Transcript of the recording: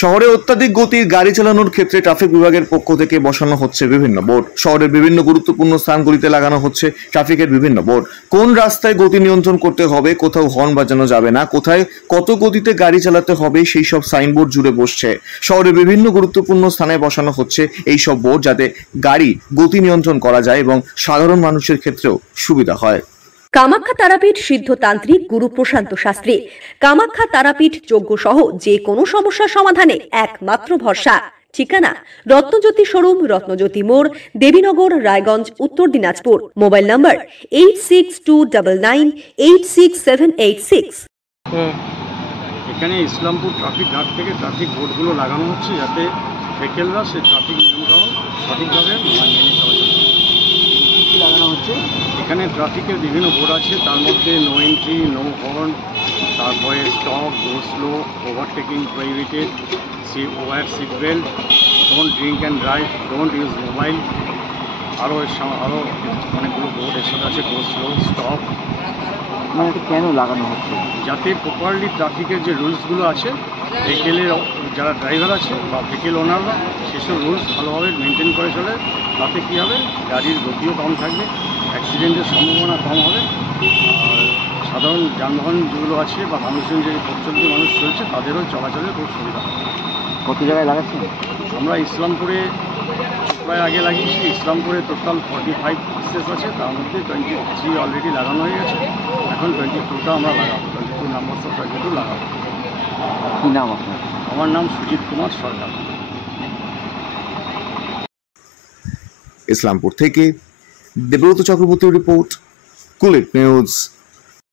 শহরে অত্যাধিক গতির গাড়ি চালানোর ক্ষেত্রে ট্রাফিক বিভাগের পক্ষ থেকে বসানো হচ্ছে বিভিন্ন বোর্ড। শহরের বিভিন্ন গুরুত্বপূর্ণ স্থানগুলিতে লাগানো হচ্ছে ট্রাফিকের বিভিন্ন বোর্ড। কোন রাস্তায় গতি নিয়ন্ত্রণ করতে হবে, কোথাও হর্ন বাজানো যাবে না, কোথায় কত গতিতে গাড়ি চালাতে হবে, সেই সব সাইনবোর্ড জুড়ে বসছে। শহরের বিভিন্ন গুরুত্বপূর্ণ স্থানে বসানো হচ্ছে এই সব বোর্ড, যাতে গাড়ি গতি নিয়ন্ত্রণ করা যায় এবং সাধারণ মানুষের ক্ষেত্রেও সুবিধা হয়। কামাখ্যা তারাপীঠ সিদ্ধতান্ত্রিক গুরু প্রশান্ত শাস্ত্রী। কামাখ্যা তারাপীঠ যজ্ঞ সহ যে কোনো সমস্যার সমাধানে একমাত্র ভরসা। ঠিকানা রত্নজ্যোতি শোরুম, রত্নজ্যোতি মোড়, দেবীনগর, রায়গঞ্জ, উত্তর দিনাজপুর। মোবাইল নম্বর 8629986786। এখানে ইসলামপুর ট্রাফিক ঘাট থেকে ট্রাফিক বোর্ডগুলো লাগানো হচ্ছে, যাতে ভেহিকেলরা সেই ট্রাফিক নিয়মকানুন সঠিকভাবে মেনে চলাচল লাগানো হচ্ছে। এখানে ট্রাফিকের বিভিন্ন বোর্ড আছে, তার মধ্যে নো এন্ট্রি, নো হর্ন, তারপরে stop, go slow, overtaking prohibited, wear seat belt, don't drink and drive, don't use mobile, আরও অনেকগুলো বোর্ড এর সাথে আছে, গো স্লো, স্টপ। মানে কেন লাগানো হচ্ছে? যাতে প্রপারলি ট্রাফিকের যে রুলসগুলো আছে, ভেহিকেলের যারা ড্রাইভার আছে বা ভেহিকেল ওনাররা সেসব রুলস ভালোভাবে মেনটেন করে চলে। তাতে কী হবে, গাড়ির গতিও কম থাকবে, অ্যাক্সিডেন্টের সম্ভাবনা কম হবে, আর সাধারণ যানবাহন যেগুলো আছে বা মানুষজন যে পথচলতি মানুষ চলছে তাদেরও চলাচলের খুব সুবিধা হবে। কত জায়গায় লাগাচ্ছেন? আমরা ইসলামপুরে প্রায় আগে লাগিয়েছি। ইসলামপুরে টোটাল 45 পিসেস আছে, তার মধ্যে 23 অলরেডি লাগানো হয়ে গেছে। এখন 22টা আমরা লাগাবো, 22 নাম্বার 22 লাগাবো। কী নাম আপনার? আমার নাম সুজিত কুমার সরকার। ইসলামপুর থেকে দেবব্রত চক্রবর্তীর রিপোর্ট, কুলিক নিউজ।